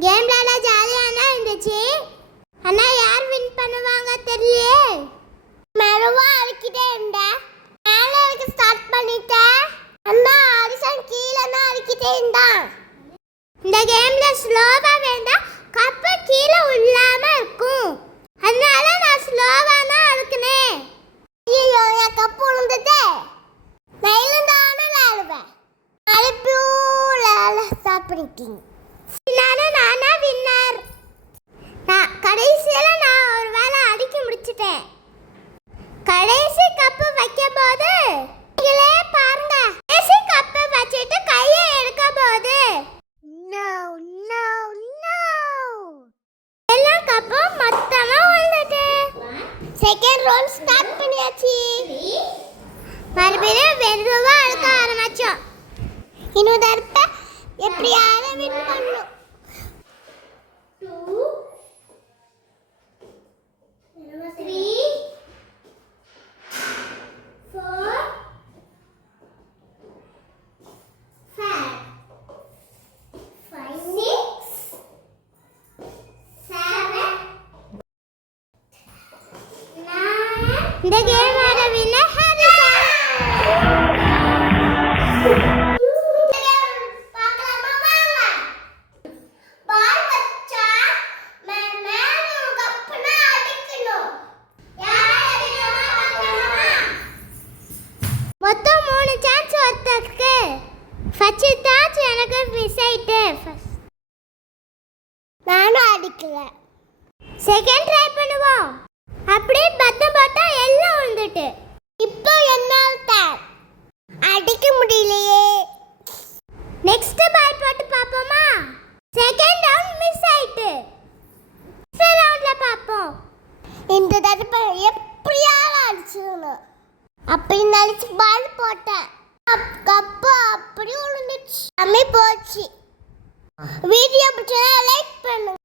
Game விளையாட ஜாலியானா இருந்துச்சு. ஆனா யார் வின் பண்ணுவாங்க தெரியலையே. மெதுவா அடிக்கிட்டே இருந்தேன். மேல இருக்க ஸ்டார்ட் பண்ணிட்டேன். அண்ணா அரிசன் கீழனா அடிக்கிட்டே இருந்தான். இந்த கேம்ல ஸ்லோவா வேண்டா கப்பு கீழே உள்ளாம இருக்கும். அதனால நான் ஸ்லோவா தான் அழுக்குனேன். ஐயோ என் கப்பு விழுந்துட்டே. நைலண்டான விளையாடுவேன். அழுப்பியூல ஸ்டார்ட் பண்ணிட்டீங்க. நானா வின்னர். கடைசியில நான் ஒரு வேளை அடிக்க முடிச்சிட்டேன். கடைசி கப்பு வைக்கும் போது நீங்களே பாருங்க. கடைசி கப்பு வச்சிட்டு கையை எடுக்கும் போது நோ நோ நோ எல்லா கப்பும் மொத்தமா விழுந்துட்டு. செகண்ட் ரவுண்ட் ஸ்டார்ட் பண்ணியாச்சு. மறுபடியும் வெறுவா அழுக்க ஆரம்பிச்சோம். இன்னொரு தடவை எப்படியாவது வின் பண்ணணும். 2 3 4 5 6 7 9 இந்த கேம் ஆடவில்லை ஹரிசன். மொத்தம் 3 சான்ஸ் வந்ததுக்கு ஃபர்ஸ்ட் சான்ஸ் எனக்கு மிஸ் ஆயிட்டு. நானும் அடிக்கல. செகண்ட் ட்ரை பண்ணுவோம். அப்படியே பத்தம் போட்டா எல்லாம் விழுந்துட்டு. இப்போ என்னால அடிக்க முடியலையே. நெக்ஸ்ட் பால் போட்டு பாப்போமா? செகண்ட் ரவுண்ட் மிஸ் ஆயிட்டு. நெக்ஸ்ட் ரவுண்ட்ல பாப்போம். இந்த தடவை எப்படியாவது அடிச்சிடணும் அப்படி நினைச்சு பால் போட்டேன். கப்பு அப்படி விழுந்துச்சு. அம்மே போச்சு. வீடியோ பிடிச்சா லைக் பண்ணுங்க.